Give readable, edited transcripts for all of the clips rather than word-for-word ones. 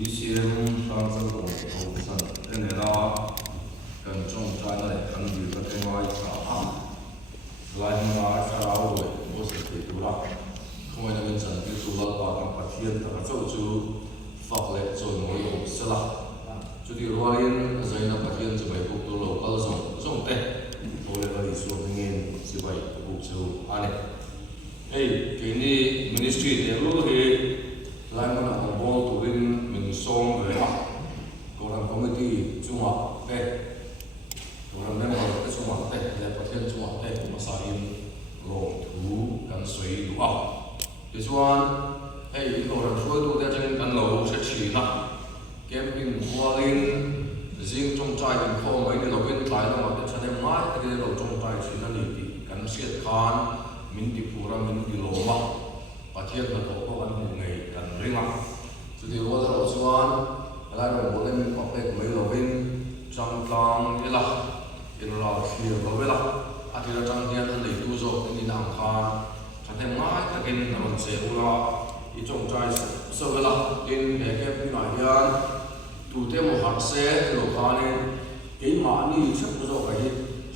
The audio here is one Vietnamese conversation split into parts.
DCM 上升公司跟那个跟中专的跟住个另外一场，来嘛查到的我是睇到啦，因為那邊陣叫做老闆咁白天，大家做住發力做冇用是啦，就啲羅人在那白天就為國度老闆種的，我哋嗰啲說明就為國就安尼，給你 ministry 的路去。來我那紅波度邊民送嘅啦，個人 committee 中華嘅，個人咩話嘅中華嘅，你白天中華嘅，我沙因龍土跟水路啊，就算誒個人水路嘅正跟路出去啦，嘅邊華林先中在邊科咪你路邊大啦，或者出嚟買嗰啲路中在去那裡啲跟雪看，民地普拉民地路嘛。白天佢做嗰間護藝近啲嘛，就條我就路算，來到我哋國內美路邊張江一啦，一路落去路邊啦，啊條張天嚟到咗跟啲南看，昨天買佢見佢哋寫啦，一種在收嘅啦，見嘅邊來邊，到底冇合寫路看呢，幾萬呢出咗嘅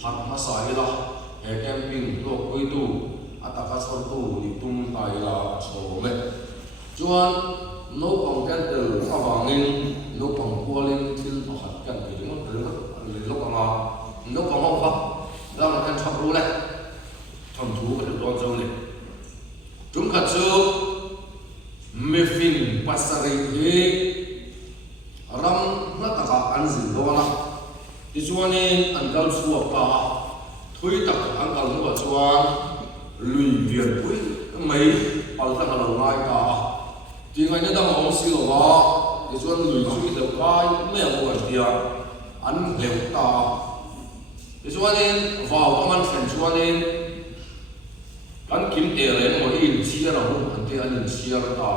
合乜曬嘅啦，嘅邊落歸度。Ataka satu di tumpai la some. Cuman no pangkat awangin no pangkualin til pahatkan itu kan benar lo kama no pangau apa dalam kan sabru le tamtu pada tuan jauh le tum katsu mefin pasari he ram na taka anzil doana dicuanin angkal suapa thui tak angkal nuwa cuan lùi việt với mấy ở thằng đầu ngay cả thì ngày nay đang ông siêu đó thì cho lùi suy được vai mấy ông quản tiền ăn lều ta thì cho nên vào công an thành cho nên ăn kiếm tiền lên mà in chia là không ăn tiền ăn chia là ta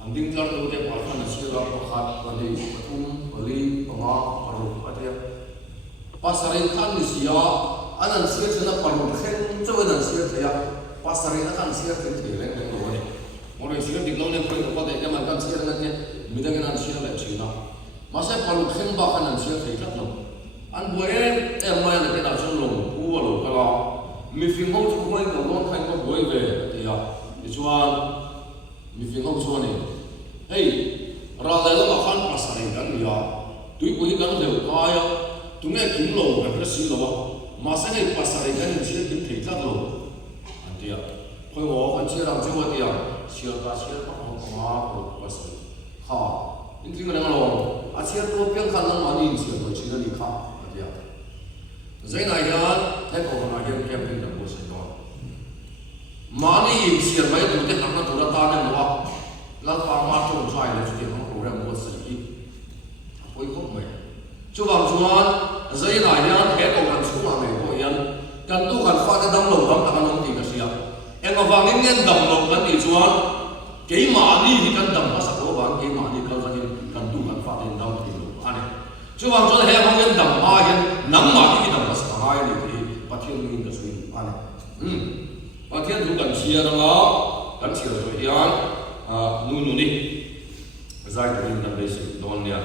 ăn tiền cả đâu để bảo thằng chia là có hạt và đi thum và đi và ngõ và rụng và thế pasarin kan di sia anan sia chena paru khen cho anan sia thaya pasarin akan sia khen thele leng lo ni mori sia dik lo ne khoi ko de man kan sia na ne midang anan sia le china masa paru khen ba anan sia thai thak lo an boe mai na ke da chon lo pu wa lo kala mi fing ho chu mai ko lo khan ko boy ve ti ya ti chuan mi fing ho chu ni hey ra le lo ma khan pasarin kan ya tui ko hi kan le ka ya tungay kimlo kan kasi lo mà sẽ này pasari kan những chuyện kim thị giác lo anh tiệt khôi ngô anh chia làm cho anh tiệt chia ta chia các ông mà của pasari ha những cái này lo anh chia tôi biết khăn năng mà nhìn chia tôi chia đi khá anh tiệt vậy này nhá thế còn là game game bên trong sài gòn mà đi chia mấy tụi cái thằng nó tụi nó ta nên nó là farm mà trồng xoài là chuyện không program một sự khôi không mày chú bằng chuan giấy này nhá thế còn làm xuống làm này của yên cần tu cần pha cái đâm lồng đâm ta không tìm được gì em mà vàng những nhân đâm lồng cần thì chuan cái mà đi thì cần đâm nó sắp đổ vàng cái mà đi cần ra cần tu cần pha đến đâm thì lồng anh này chú bằng chuan thế không nhân đâm hai nhân nắm mà đi đâm nó sắp hai này thì bắt thiên nhiên cái suy anh này bắt thiên tu cần chia đó cần chia rồi yên nu đi giải quyết những cái sự đòn này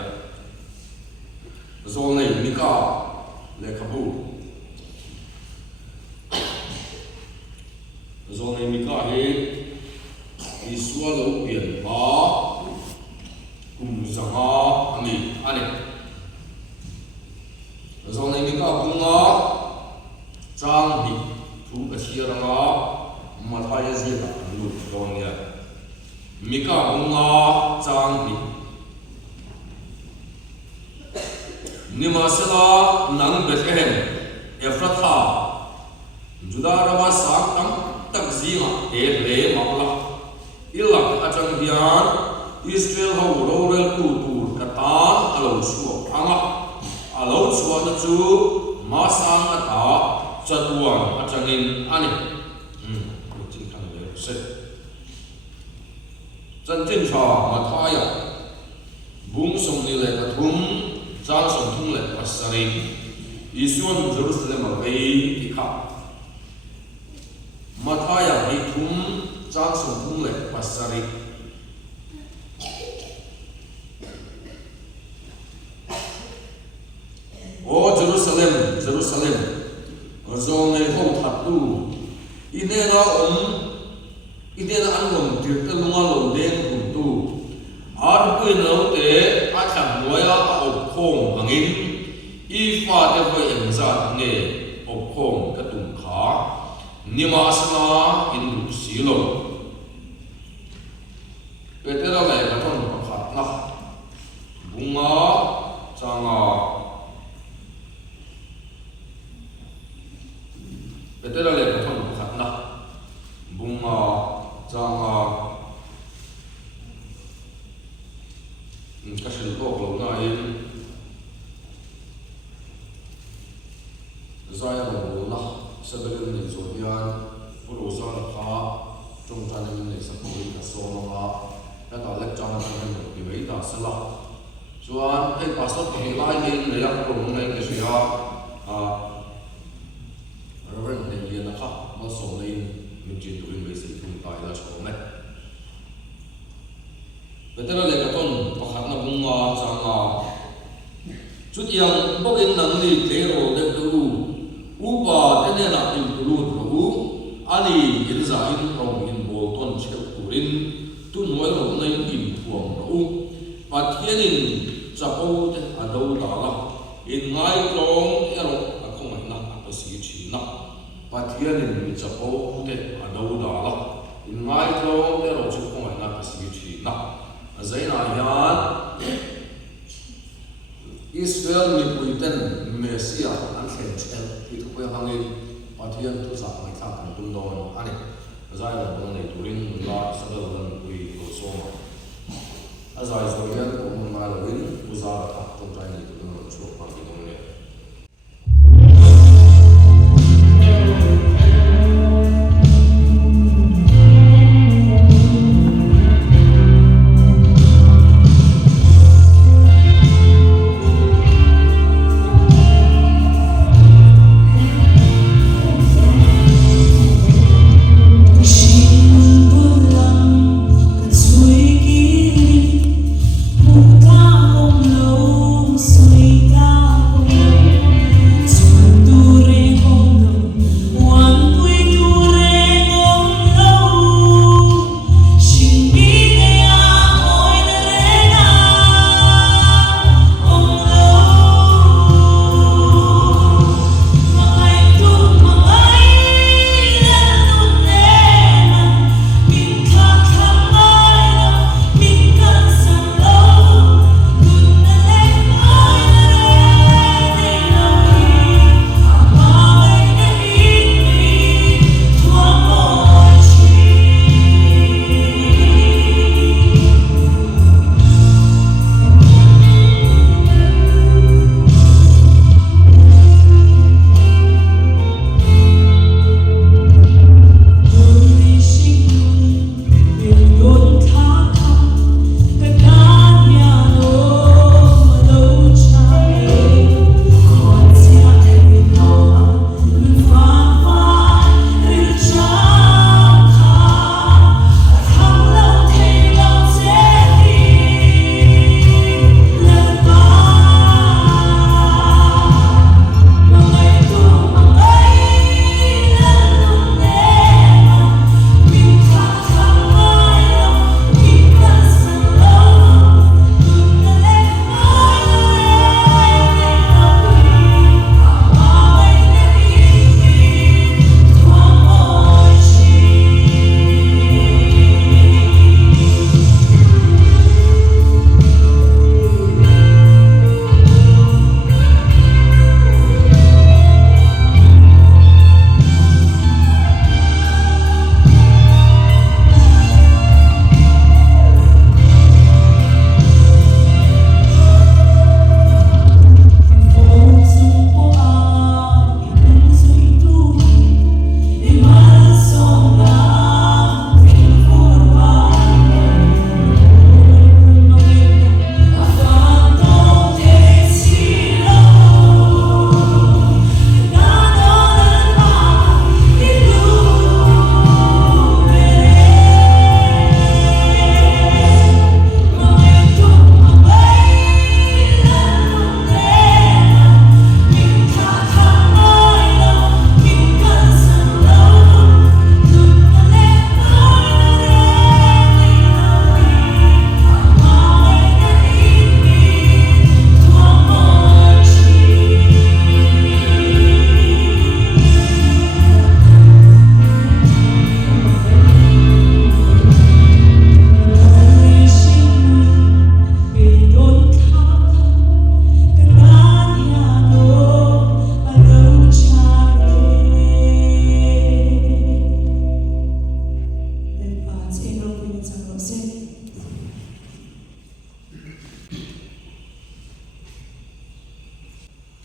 zone này Mika le Kabu zone này Mika he isua lo biển ba cùng zanga ani zone này Mika cũng ngó trang bị thu cái chia ra ngó mà thay cái gì cả lụt zone này Mika cũng ngó trang bị Nimasela nang Bethlehem Ephratha Judarama sak tam tak zinga le mapla ilak achang hian Israel ho rorel kultur katan alo chuak anga alo chuak na chu masang ata chatuan achangin ani tin kan le se chan tin cha mathaya bung som ni le kathum Trang song thung le pasari Isuan Jerusalem avei tikha Mathaya hi thum Trang song thung le pasari Jerusalem zo nei ho that tu inena inena anlom tir ta lunga lo deng hum tu ar pui no te a thang moya a op khom angin I fa te voi em za nge op khom ka tum kha nima sana in du silo petera le ka ton pakhat na bunga changa petera le ka ton pakhat na bunga changa ka shil ko lo na in zaya lo na sabelin ni zo hian puro za la kha trong chan ni ni sa ko ka so ma ta ta lek chang ka ni bi wei ta sa la chuan ai pa so ki lai ni le ya ko ngai ke sia a ren ni li na kha ma so nei min chin tu in wei se thum tai la so me betera le ka ton pakhat na bunga changa chút yang bokin nang ni thero de tu upa tene na in tulu tulu ani in za in rong in bol ton cheu turin tu noi ro nei in thuang ro pathianin chapo te ado da la in ngai tlong ero a khong na a si chi na pathianin chapo te ado da la in ngai tlong ero chu khong na a si chi na zaina yan Israel mi puiten Mesia an khen chen ti thu ya hangin pathian tu sa mai tha kan tum don ani zai la bon nei turin la sa da ban pui ko so ma azai zo yan ko mun ma lo win uza ta ton tai ni tu no chu pa ki don ne Hãy subscribe cho kênh Ghiền Mì Gõ để không bỏ lỡ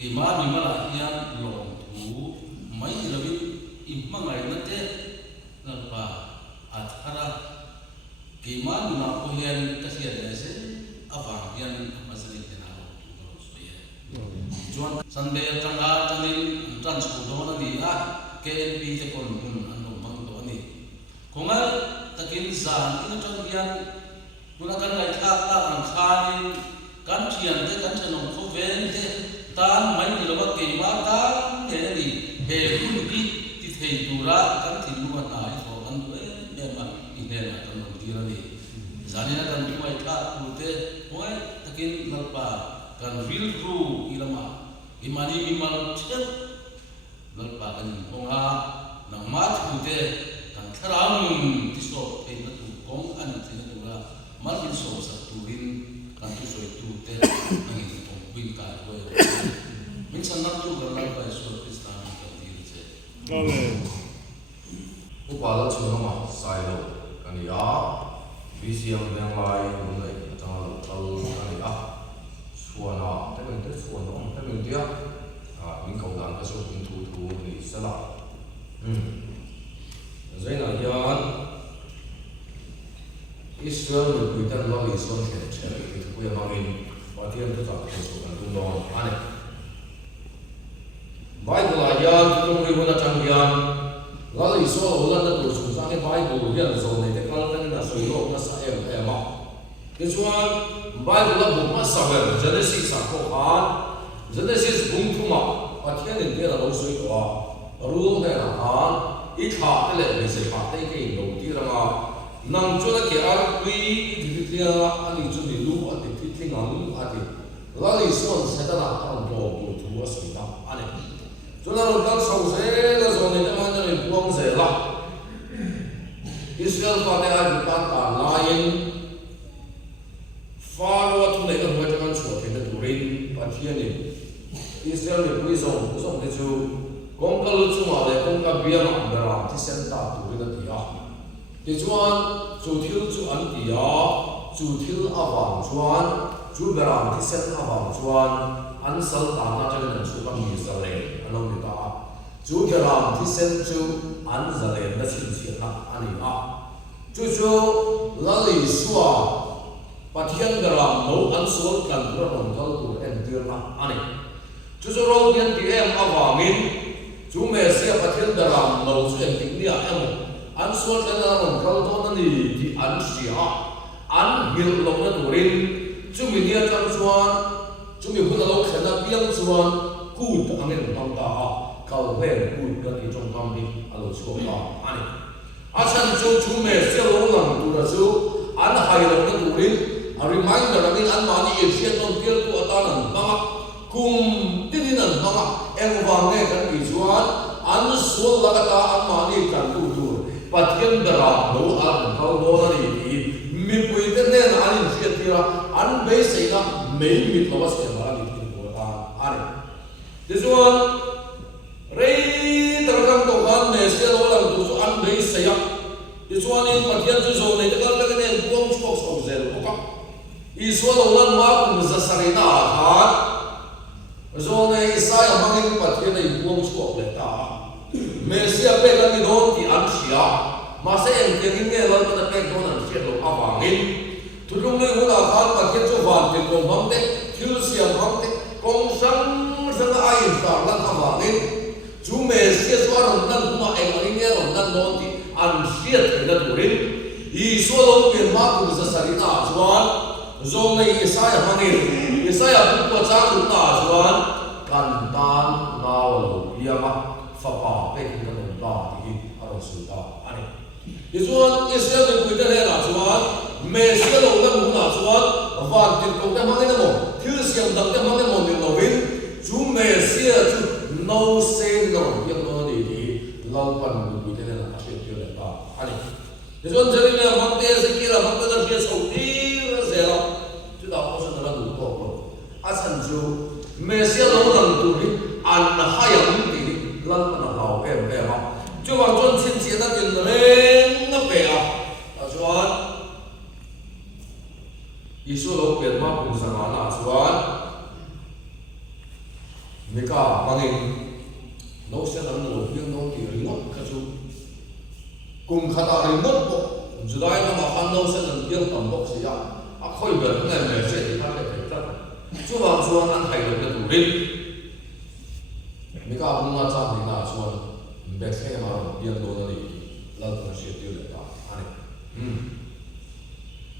ki ma mi ma la hian long thu mai lovin imma ngai na te na pa athara ki ma mi na ko hian ka hian le se awang hian masali te na lo so ye chuan sunday tanga tanin tran school do na ni a KNP te kon an lo mang do ni kongal takin zan in tang hian kuna kan lai tha ta an khanin kan thian te kan chanong kho ven te tan mai ni lo ke ma ta ne ni he kun ki ti thei tura kan thi lu na ai so kan e ma i ne na kan lo ti ra ni zani na kan mai tha tu te hoi takin lalpa kan real true ilama imani mi mal chen lalpa kan konga nang ma tu te kan tharam ti so te na tu kong an ti na tu ra mal in so sa tu rin kan tu so tu te nang in tong win ka ko min san na tu ga lalpa so krista ka ti se amen upa la chu ma sai lo kan ya BCM đang lai hôm nay ta tàu này xuân à thế mình tới xuân nó thế mình tiếc mình cầu đàn cái số mình thu thì sẽ là dây là hiện Israel được quy định là Israel hiện sẽ bị quy định mang in và thiên thức rằng cái số mình tu nó anh Bible là hiện trong cái vấn trang hiện là Israel ở lần đầu chúng ta cái Bible hiện rồi này cái cái là soi lô nó sai em mà cái chuan Bible là bộ mà sao vậy Genesis sao có han Genesis bung thu mà và thiên đình kia là đâu soi đó ruộng này là han ít hạt cái lệ mình sẽ hạt cái đầu tiên là mà nằm chỗ đó kia ăn quy thì kia ăn đi chỗ đi lú ăn đi thì ngang ăn đi là Israel sẽ ta là ăn đồ thu ở soi đó anh cho nên là các sau sẽ là rồi này ta mang cho buông sẽ là Israel có thể ai cũng tan lain Pharaoh thu này là người trong chúa thì nó tụi rin và thiên này Israel này quý dòng cái chú công cái lúc chúng mà để công cái bia mà để làm thì xem ta tụi rin là gì à thì chuan chú thiếu chú ăn gì à chú thiếu avang chuan chú để làm thì xem avang chuan ăn sẵn tạm na cho nên chú có mì sả lệ anh ông người ta chú để làm thì xem chú ăn sả lệ nó xin chuyện là anh ấy chú là lý xua và thiên để làm nấu ăn số cần của lòng thâu của em đưa là anh ấy chú rau tiên thì em avangin chú mẹ sẽ và thiên để làm nấu cho em tính địa em ăn số cái là lòng thâu đó nó thì ăn xỉa ăn nhiều lòng nó tụi rin chú mình đi ăn chuan chúng mình cũng lâu khẩn là biếng chuan cút anh em tông ta cầu về cút cái gì trong tâm đi alo số ta anh asan chú mẹ sẽ lâu lòng tu ra chú anh hay lòng nó tu đi reminder là mình ăn mà đi yên chuyện trong kia của ta là bằng cùng tin đi là bằng em vàng nghe cái gì chuan anh số là cái ta ăn mà đi cần tu và thiên đà nấu ăn câu đó là gì mình quỳ tên này là anh chuyện kia anh bây giờ là mấy mít là bắt đầu là đi của ta anh thế rồi rei tất cả các con này sẽ lo làm tu cho anh bây giờ thế rồi anh phát hiện cho này tất cả các cái này buông cho sầu dẻo ok Israel là lần mà cũng rất sài na ha rồi này Isaiah mang cái phát hiện này buông cho lại ta Messia pe kan idon ti an sia ma se en ke nghe lon ta pe don an sia lo awangin tulung le hula khan pa ke chu van te ko bang te thil sia bang te kong sang ai sa lan awangin chu Messia so ron nan ma en ai nghe ron nan don ti an sia te da durin I so lo pe ma ku za sarina chuan zo nei Isaiah mangin Isaiah ku cha ku na chuan kan tan naw lo yama phá bỏ cái cái đồng đỏ thì ở đồng sủi đỏ anh ấy. Thì chuan Israel thì quy định là chuan Messia lâu năm cũng là chuan và tiền công tem mang cái mồm thiếu xiêm đặc tem mang cái mồm thì lâu vin chú Messia chú nấu sen nấu những nó thì lâu phần quy định là chuyện chưa được ba anh ấy. Thì chuan giờ này mang cái gì kia là mang cái gì kia sầu đi rồi giờ chú đạo có sự là đủ tốt rồi. Asan chú Messia lâu năm tuổi ăn hai ăn thì lần mà hào em về họ cho bằng chân xin chia ta tiền lên nó về à chuan Isu lo biển mà cũng sang là chuan mấy cả bằng hình nấu sẽ làm đồ riêng nấu thì riêng nốt các chú cùng khát à riêng nốt bộ dù đây nó mà ăn nấu sẽ làm riêng tầm bốc gì à khơi về cái này về sẽ thì ta sẽ phải rất chú bằng chú ăn thay đổi cái thủ riêng mấy cả cũng là trang thì là chú ăn bé sẽ mà làm riêng đồ này là nó sẽ tiêu được đó anh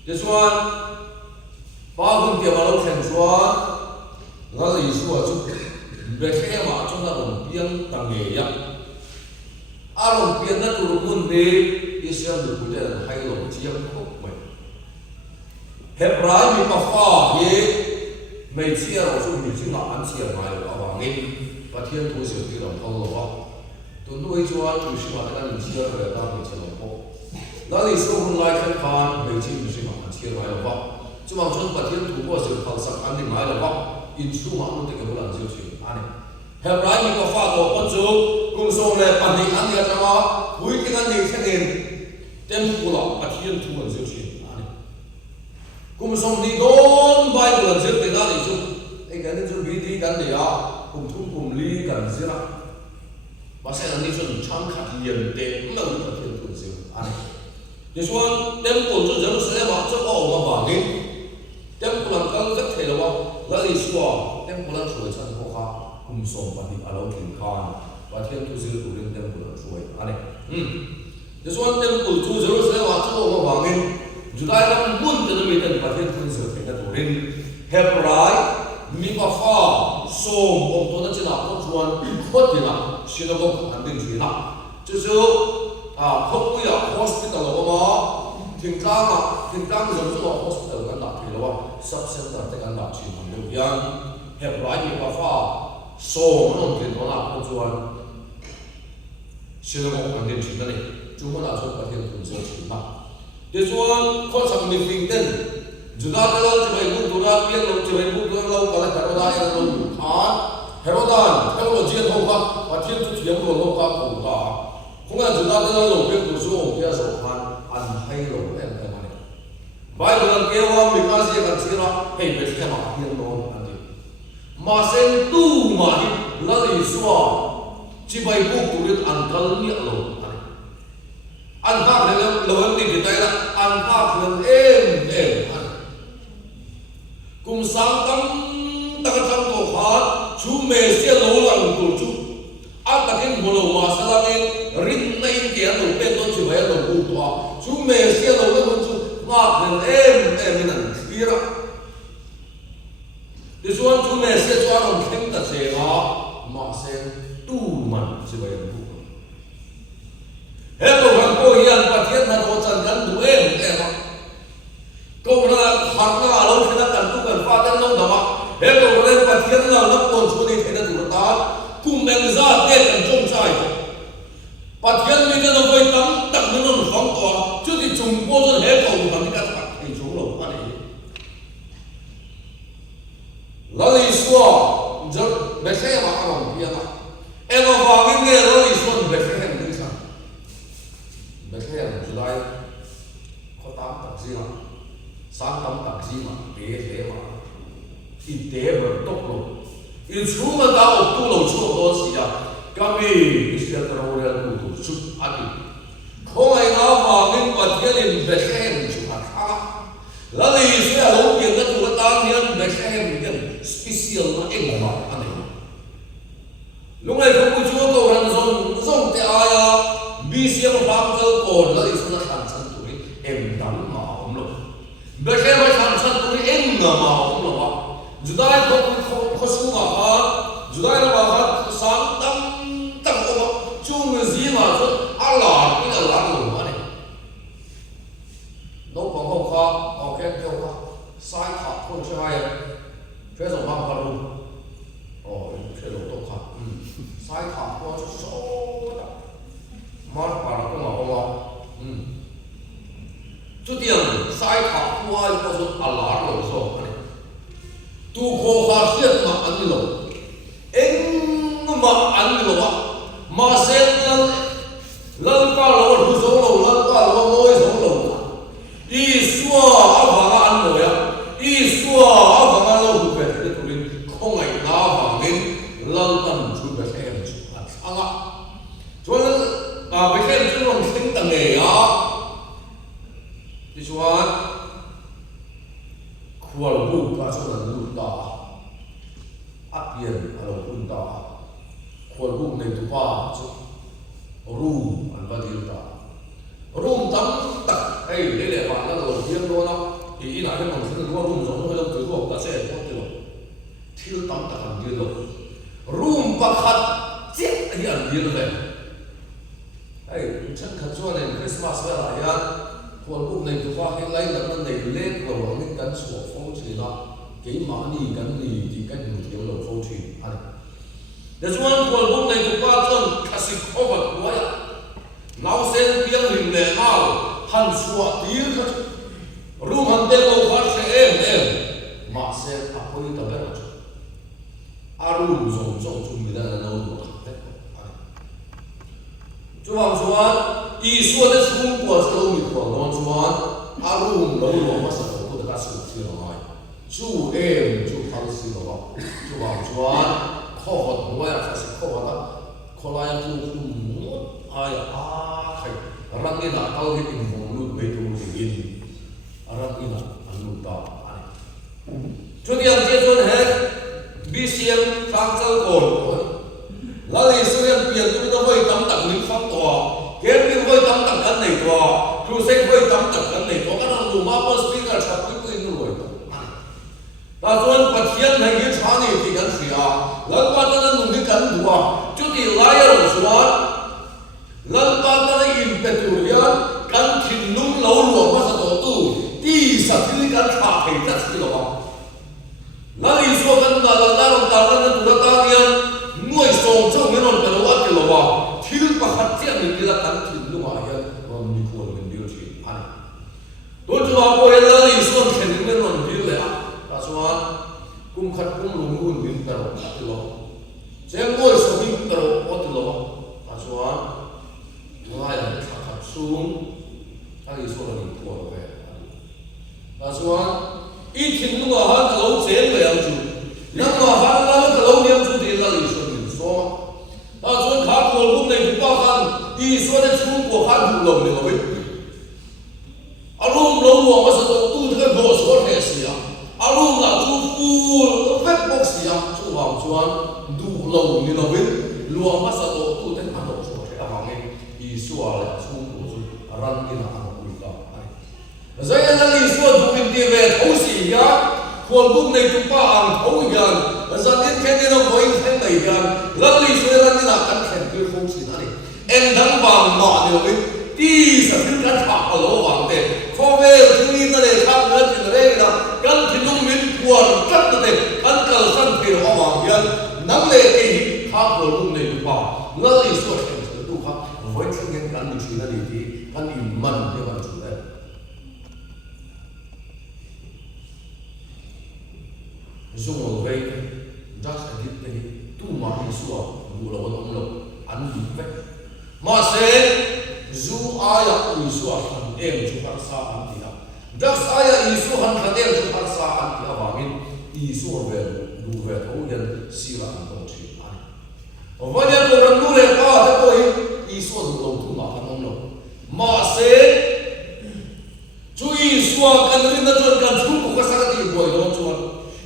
thế chú ăn ba phương tiện mà lâu thành chú ăn nó là gì chú ăn chú bé sẽ mà chúng ta làm riêng tầng nghề ya làm riêng nó cũng muốn đi đi xem được cái này hay là chiếm không vậy hẹp rái mình mà pha gì mấy chia rồi chúng mình chỉ làm ăn chia mà ở vào nghe và thiên thu sự thì làm thâu rồi tôi nuôi cho anh chủ sĩ mà cái này chia rồi ta mình chia làm thâu đó là số hôm nay khách hàng mấy chia chủ sĩ mà ăn chia rồi là chứ mà chúng ta thiên thu có sự phật sắc ăn đi ngay là in số mà nó thì cái bộ lần siêu siêu anh hẹp rái mình mà pha đồ con chú cùng số này bản địa ăn đi ra mà cuối cái ăn đi sẽ nhìn tem phụ lọ và thiên thu lần siêu siêu cùng sống đi đón bay một lần giết người ta để chung anh cái này chung bí đi gần để cùng thung cùng ly gần giết ạ và sẽ là đi chung trong khát liền để lâu và thiên thuần siêu anh thì xuống đem cuốn cho dân sẽ bảo cho họ mà bảo đi đem cuốn làm căng rất thể là là đi xuống đem cuốn làm suy chân họ khác cùng sống và đi ở lâu thiên khan và thiên thu siêu tụ đến đem cuốn làm suy anh thì xuống đem cuốn cho dân sẽ bảo cho họ mà bảo đi Juda yang pun tetapi dan batin pun seperti itu. Hebrai, mipafa, som, orang tu nak cina, orang hot cina, sinagog andin cina. Jadi, hot tu ya hospital apa? Tingkang zaman hospital kan tak kira sub center dengan tak cina. Yang hebrai mipafa, som, orang tu nak cina, sinagog andin cina ni. Cuma nak cakap batin pun cina. Thế cho con sắm mình phình tên, chúng ta đã chụp hình bút tụi ta biết rồi chụp hình bút tụi lâu cả là Herodan là lâu Herodan theo luật chiến thông pháp và thiên chủ chiến của thông pháp của ta không là chúng ta đã lâu biết tụi số kia số ăn hay rồi em này bài lần kia hôm mình nói gì cần xí đó hay biết cái mà thiên đồn ăn gì mà sen tu mà đi là gì xóa chỉ bài bút tụi ta ăn cái nghĩa rồi ăn pháp thì lâu em đi thì đây là ăn pháp thì em cùng sáng tâm ta cái trong tổ khát chú mẹ sẽ lâu lần tổ chú ăn ta cái mồ lầu mà sao lên rin này kia đầu bên tôi chỉ phải đầu cụ tòa chú mẹ sẽ lâu lần chú ngạc thì em này kia đó thì chú mẹ sẽ cho nó khen ta sẽ mà sẽ tu man chỉ phải đầu cụ hết rồi thằng cô hiền và thiên thần hồ trần gắn đủ em câu là hoặc là lâu khi ta cần tu cần pha tên lâu đó hết rồi lên và thiên là nó còn xuống đi thế là đủ ta cùng đánh ra tên cần trông trai và thiên mình nó với tắm tặng nó phóng tỏa chứ thì chúng cô rất hết cầu bằng cái cách thì chúng lẩu ăn ấy là lý do rất bé xe mà ăn bằng kia mà em mà vào cái nghề là lý do bé xe hành đi sao bé xe hành chú đây có 8 tập gì mà sáng 8 tập gì mà bé thế mà ít tế mà tốc độ ít chú mà ta ở tu lẩu chú đó gì à kami sẽ trao ra một tổ chức ăn không ai nào mà mình còn thiên liền bé xe hành chú mà khác là lý sẽ lâu tiền cái tụi ta thiên bé xe hành thiên special mà em mà ăn lúc này không có chúa cầu rằng dùng cái ai à bi xiêm phạm cơ còn là ý là sản xuất tuổi em đắm mà ông luôn bây giờ mà sản xuất tuổi em mà ông luôn mà chúng ta không suy mà chúng ta là mà sáng tâm ông chung người gì mà cho Allah cái là làm rồi mà này đâu còn không khó ok không khó sai thật không sai thế rồi mà phải luôn thế rồi tốt thật sai thật có số mà bảo là không ngờ không chút tiền sai thật qua có số Allah rồi số tu khổ khát thiết mà ăn lẩu em mà ăn lẩu mà xem lần qua lẩu thứ số lẩu lần qua lẩu mỗi số lẩu đi xua áo vàng ăn rồi á đi xua áo vàng ăn lẩu về thì tụi mình không ngày nào vàng nên lần khual bu ka chu nan lu ta apien alo kun ta khual bu nei tu pa chu room an badil ta room tam tak ei le le ba la lo hiam do na i ina he mang thil do room zo no lo tu ko ka se ko ti lo thil tam tak an dil lo room pakhat che ai an dil le ei chan kha chuan en Christmas la ya khual bu nei tu pa hi lai lam nan nei le ko lo ni kan su phong chi na ke ma ni kan ni ti kan ni ti lo phong chi ani There's one called book like the pattern classic over wire. Now send building the now Hans what deal room and then over em ma se apoi ta bera arum zong zong chung mi da na no ta chu wang chuan I suo de chung ko se lo mi ko non chuan arum lo lo ma sa ko ta su ti lo mai chu em chu hal si lo chu wang chuan kho hot mo ya sa kho hot kho la ya tu mu ai a khai rang ni na kal hi in mo lu be tu in rang ni na an lu ta ai chu ti ang che chon he BCM phang chal kon la li su yan pian tu ta hoi tam tak ning phang to ke pin hoi tam tak kan nei to tu se hoi tam tak kan nei to kan lu ma po speaker chap ku in lu hoi ta chuan pathian hai hi chani ti kan sia lalpa ta nu ni kan duwa chu ti lai ro chuan lalpa ta in peturian kan thin nung lo lo ma sa to tu ti sa ti kan tha thei ta si lo la li so kan na la na ron ta ran tu ta ta nian nuai song chau men on pe lo wa ti lo wa thil pa khat chiang ni ti la kan thin lu ma ya ni ko men dio chi ani to chu wa ko la li so khen men on dio le a chuan kum khat kum lung un bin ta ro ti lo cheng ngoi so bin ta ro o ti lo a chuan ngai an kha khat sung a li so ni ko ro ve a chuan I thin nu ha ka lo chen ve ang chu nang ma ha la ka lo niam chu ti la li so ni so ta chuan kha ko lum nei tu pa khan I so de chu ko khan du lo ni lo ve alum lo wa ma sa to tu de ko so he si ya alum la tu full vet box ya chu wa chuan du lo ni lo ve lu ma sa to tu de ma lo so he a ma nge I so la chu ko chu ran ki na a ku ta zai an li so du in ti ve tho si ya khuan buk nei tu pa ang tho yan zan in khen ni no voi khen nei yan la li so ran ni na kan khen ki phong si na ni en dang bang ma ni lo ti sa tin kan tha a lo wang te kho ve tu ni na le kha na ti re na kan ti nung min puan kat na te kan kal san phi ro wang yan nang le ke hi kha khuan buk nei tu pa la li so khen tu kha voi khen ngen kan ni chi na ni ti kan i man ni man chu le Zung vei just a bit ni tu ma hi suwa lu lo on lo an lu ve ma se zu aya u suwa han em chu par sa an ti a just aya I su han han em chu par sa an ti a wa min I su ve lu ve tho yan si la an to chi an o va ya ko ran lu le pa ta ko I su lu lo tu ma han on lo ma se chu I su kan rin na chon kan chu ko ka sa ti boy lo chuan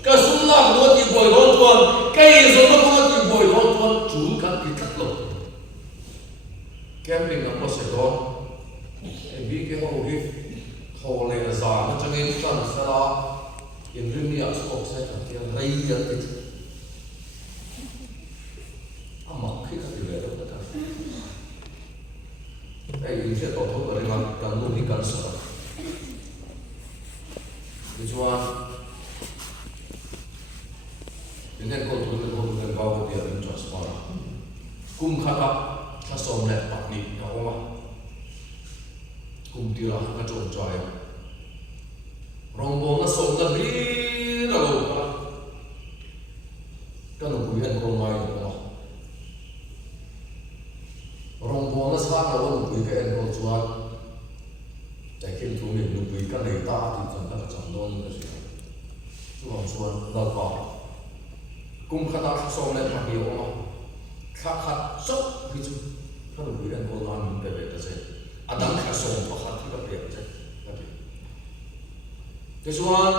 ka sum la no ti boy lo chuan kai zo no ko ti boy lo chuan chu kan ti khat lo camping na po se do e bi ke ho hi ho le za na chang in kan sa la in rim ni a so se ta ti rai ya ti ama khi ka ti le do ta ai in se to to ka ri ma kan lu ni kan sa ni chuan Dengan kau tu dengan bawa dia untuk sekolah. Kum kata kasom net pak ni na oma. Kum tira na chon chai. Rongbo na som na bi na lo ka. Kan ku yan ko mai oma. Rongbo na sa na lo ku ka en ko chuan. Tại khi chúng mình lúc quý các này ta thì chúng ta phải chọn đón cái gì. Chúng ta chuan đào vào. Kum khata so le ma hi o kha kha so hi chu ka lu ri an ko lan min pe pe ta se adam kha so pa kha thi ka pe che ka ti ke suan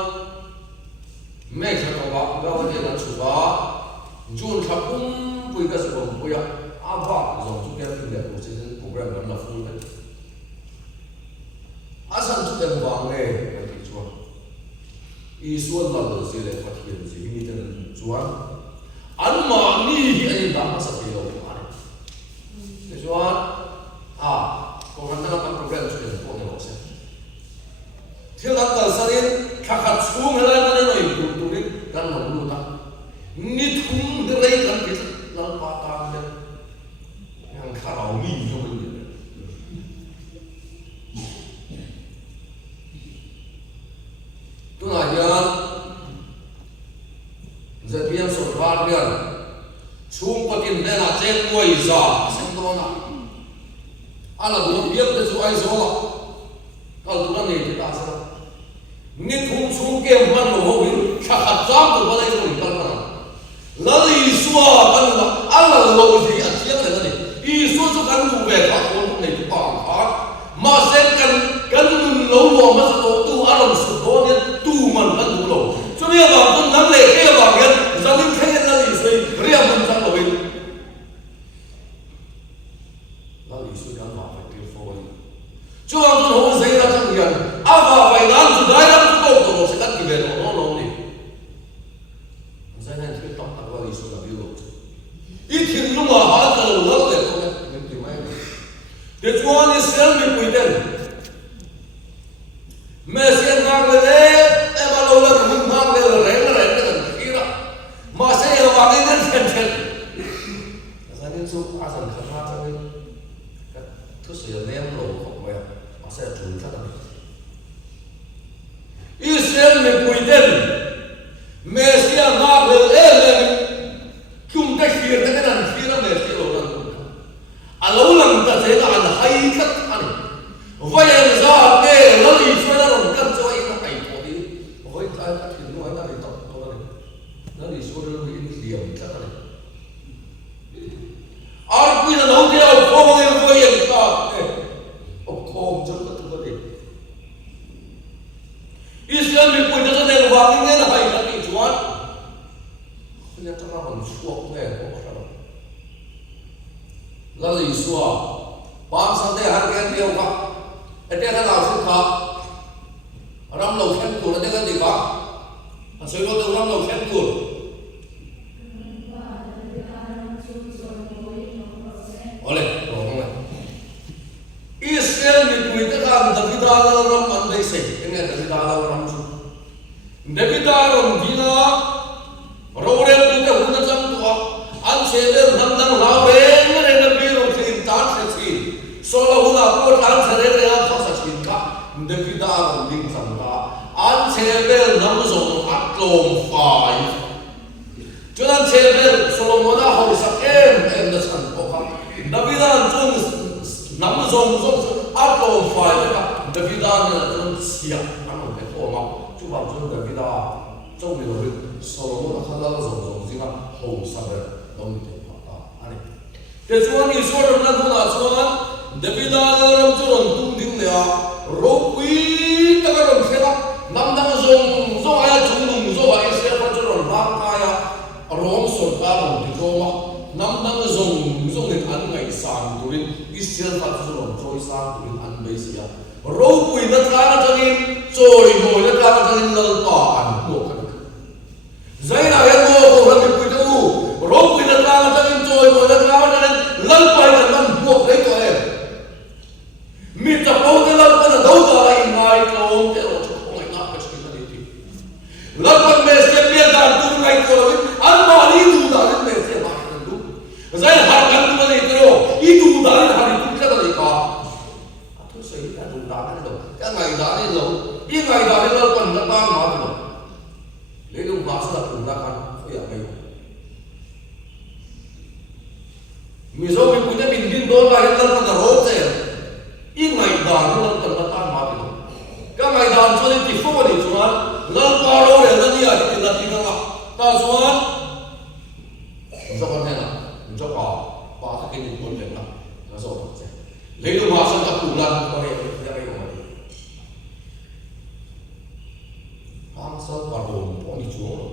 Jun thapum pui ka sebom puya ava zong tu kem pin le position program ban la full ben asan tu kem wang le ka ti chuan I suan la lo se le pathian se hi ten chuan an ma ni hi ani da ma sa ke lo ma ne chuan ko kan na ka program chu kem ko ne lo se thil an kal sarin kha kha chung hala ma ne noi tu ri kan lo lu ta ni thum de rei kan ki lal pa ta ne yang kharau mi yo men tu na ya zapian so par rian chung pakin ne na chen koi za sem do na ala do biak de chu ai zo la kal tu na ne ta sa ni thum chung ke man lo ho bin kha kha cham tu ba lai zo ni kal na lali suwa kan la ala lo ji a chiang le ni I so so kan tu ve ka ko nei tu pa ka ma sen kan nun lo lo ma sa tu alam su do ne tu man kan tu lo so ni ba kun nam le ke ba gen zalim khe na li sei ria man chang lo wi lali su kan ma fa ti fo ni chu ang tu ho sei na chang yan a ba bai dan su dai ram tu to to se kan ki ve no no ni sai na ti to ta lali su da bi lo I thiên lúc mà họ cần lớn để không nên tìm ai để Chúa đi xem mình quỳ tên mẹ xem ngang lên đấy em mà lâu lần hung hăng lên là rén cái thằng kia đó mà sẽ ở vào cái đến thiên thiên ra nên số a dần khám phá cho nên các thứ gì nên lộของmẹ họ sẽ chủ các thằng I xem mình quỳ tên mẹ xem ngang lên đấy Chung ta khir ta kan khir na me se lo nan alo lang ta se na an hai khat ani vai an za ke lo li chwa na ron kan choi na kai ko di hoi ta ta thil no na ri to to na ri so ro ni liam ta ani ar pi na lo de au ko nge ko yen ta o ko jor ta tu de Islam mi ko ta ne wa nge na hai ka ni chuan Hanya tengah mensuap ni, lalu suap, bangsa dia harga dia apa? Ada kan langsung kah? Orang lakukan tu, ada kan dia kah? Sebab tu orang lakukan tu. Oleh, orang Israel ni punya kan David Allah orang mandai sih, ini David Allah orang tu. David Allah dia Rauren tu huna chang tu an chele nandang rauren ne ne biro thin tan se chi solo huna ko tan se re ya kha sa chin ka de pida ring sang ka an chele nam zong atlom fai chuan chele solo mona ho sa em da san ko ka davida chung nam zong atlom fai ka davida ne chung sia an ne ko ma chu ba chung davida trong điều này Solomon đã khá là rộng gì mà hậu sa về đông thế à anh thế cho anh Israel nó cũng là cho anh David đã làm cho anh tung tin này à rồi quý ta cái làm thế đó năm năm dùng ai chúng dùng ai Israel phát cho anh làm cái à rồi sốt cả rồi thì cho mà năm năm dùng để ăn ngày sáng rồi Israel phát cho anh trôi sáng rồi ăn bây giờ rồi quý nó ra cho anh trôi mồi nó ra cho anh lơ tỏ ăn buộc Zai na yang mo ko han ku tu ro ku na ta ta in choi mo na ta na lal pai na man buộc lấy to e mi ta po de lal pa na dau ta lai mai ko te ro chu ko na ka chi na ti lal pa me se pe da tu lai ko ro an ma ni tu da me se ma ka tu zai har kan tu ni to I tu da ni ha ni tu ka da ka a tu sai da tu da na lo ka ngai da ni lo I ngai da ni lal pa na ta ma tu lấy đúng hóa là cùng ra khăn phải ở đây mình số mình cũng đã bình tin đó là những lần mà rốt thế ít ngày đàn những lần cần là tan mà bị các ngày đàn cho nên chỉ phô để chúng ta lần qua đâu để lần đi à thì lần đi đâu ta xuống cho con thế nào cho bà cái kinh nghiệm quân việc nào nó rồi lấy đúng hóa là cùng lần có thể ra đây mà Hang sơn và hồn có đi chúa rồi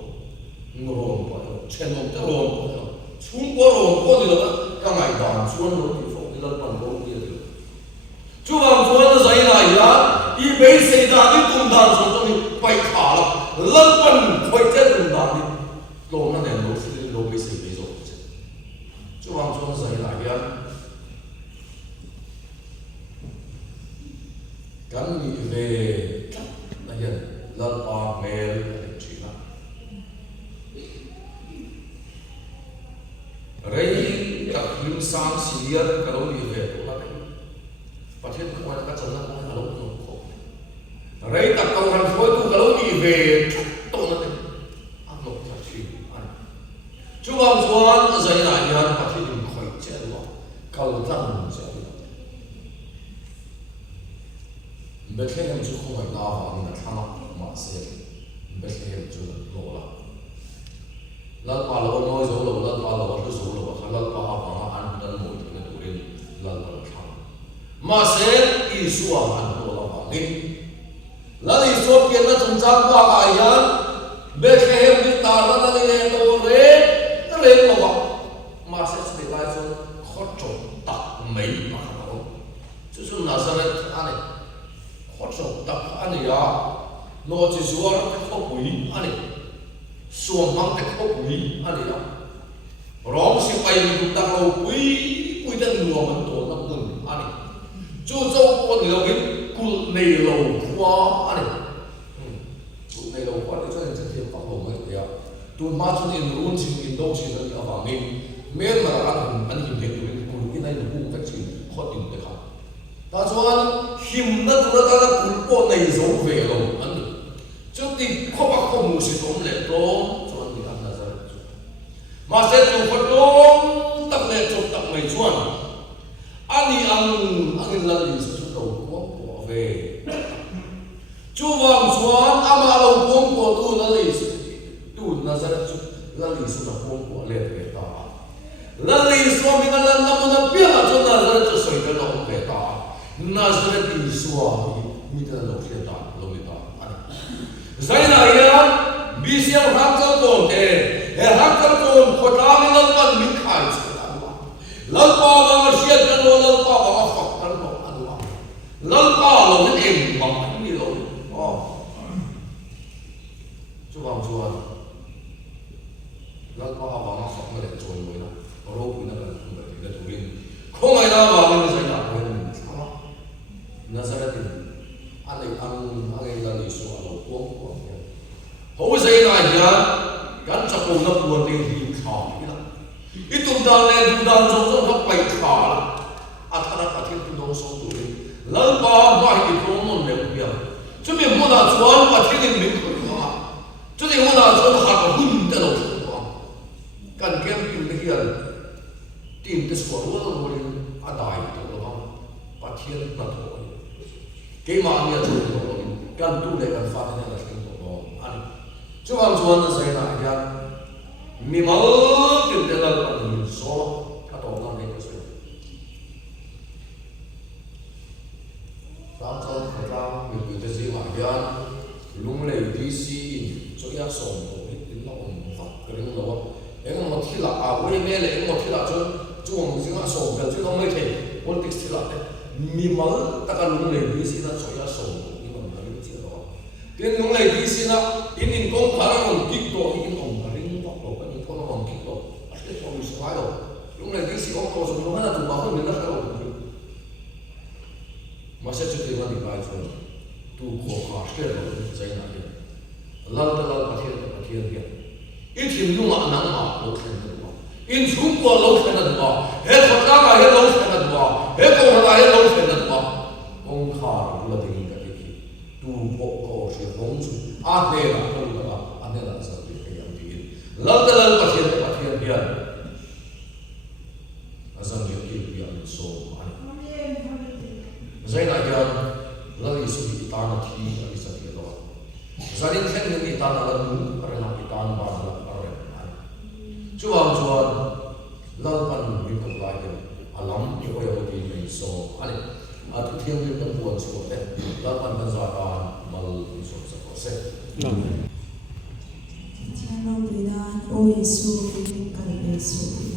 ngồi bỏ chen một cái rồn bỏ xuống qua rồn qua thì là các ngày đàn xuống rồi thì phổ thì lần bằng rồn kia được chú bằng xuống nó dậy này á y bấy xây ra đi tung đàn xuống cho mình quay khả là lần bằng quay chết tung đàn đi lộn nó nền lộn thì lộn bấy xây bấy rồi chú bằng xuống nó dậy lại á gắn đi về là hiện lần ba mẹ chỉ là rei các lim sang senior kalau đi về cũng là đấy phát hiện không ai các chân nó không ai lâu không có rei các cầu hành khối tu kalau đi về tổ nó đấy ăn lộc thật chi ăn chú ông chuan dậy lại đi ăn phát hiện khỏi chết rồi cầu răng chết Bethlehem chú không phải nào vào nên tham mà sẽ Bethlehem chú lộ là lần ba lâu nói dấu lâu lần ba lâu cứ dấu lâu và lần ba họ ăn đơn mỗi thứ này tụi lần ba tham mà sẽ Isua ăn đồ là vào đi lần Isua kia nó chúng ta qua cái gì Bethlehem đi ta nó lên đồ nó lên mà vào mà sẽ để lại cho khó trộn tắc mấy mà không chú chú Nazareth anh này khó trộn tắc anh này à nó chỉ số nó cái khó quỷ anh này xuồng mang cái khó quỷ anh này à rong si bay mình cũng tắc lâu quỷ tên người mình tổ nó mừng anh này chú châu con người cái cụt này lâu quá anh này cụt này lâu quá để cho nên sẽ thiệt bằng hồn ấy à tôi mà cho nên luôn xin in đâu xin ở vào mình miễn mà anh nhìn thấy tụi mình cái này là cũng cách gì khó tìm được không ta cho anh him nó tụi nó ta cũng có này giấu về rồi anh trước thì không bao không muốn sử dụng lệ tôm cho anh bị ăn là ra mà sẽ dùng phần tôm tập lệ tôm tập mày chuan anh đi ăn lần gì sẽ đầu của về chú vàng chuan ama đầu cuống của tu là gì tu là ra là gì sẽ là cuống của lệ về ta là gì so mình là năm biết là cho là ra cho sợi cái đầu về ta Nazareth Isua mi ta lo kheta lo mi ta ani zaina ya bisiam hakal ton te he hakal ton khota mi lan pan mi khai cha lan pa ba sia kan lo lan pa ba fak kan lo anwa lan pa lo mi em ba mi lo chu bang chuan lan pa ba ma fak ma le choi moi na ro pu na kan ba ti da turin không ai na ba mi zaina Nazareth anh là lý số ở quốc của hậu dây này nhá gắn chặt cùng nó buồn đi thì khó ít tụm đàn lên tụm đàn giống giống nó bày khó à thà là thiên tụm đông sông tụi lớn ba nói thì cũng muốn đều biết chứ mình muốn là chuan và thiên linh mình không có chứ mình muốn là chuan hạt hùn để lâu không có cần kiếm tìm cái hiền tìm cái số luôn rồi à đại tụi nó và thiên là thôi cái mà anh nhớ rồi cần tu để cần phát hiện là cái đó anh chú ông chuan nó sẽ lại ra mi máu tìm đến là còn số các tổ làm này cái gì sáng sớm khởi ra mình cái gì mà ra lung lầy đi xí cho ít sống của ít tính nó còn phát cái đó em mà thi là quay mẹ lại em mà thi là chú ông sinh ra sống cái chứ không mấy thầy politics thi là mi máu ta cần lung lầy đi xí là cho ít sống nhưng mà mình chưa đó cái lung lầy đi xí là in công khả năng mình kích độ in công khả năng tốc độ cái in công năng kích độ cái đó mình sai rồi lung lầy đi xí ông cầu dùng nó là tụi bảo mình nó cái đâu mà sẽ trực tiếp là bị bài rồi tu khổ khả cái đó là dễ nào đấy lần phát hiện hiện ít hiện dung mà nặng mà lâu khen được mà in xuống qua lâu khen được mà hết phật giáo mà hết lâu khen được mà hết công là hết lâu khen được mà ông khả là tình cái gì tu bộ khổ sẽ không xuống anh đây là không là anh đây là sao bị cái gì lần phát hiện hiện asal dia kiri yang so Zain ajar lagi suci tanah ti lagi sakit doa. Zain kan ni tanah lalu karena kita banyak orang. Cuan lapan itu lagi alam itu yang di so. Ani atu tiang di tempuan so. Lapan bazar mal so se. Jangan lupa Giêsu kan Giêsu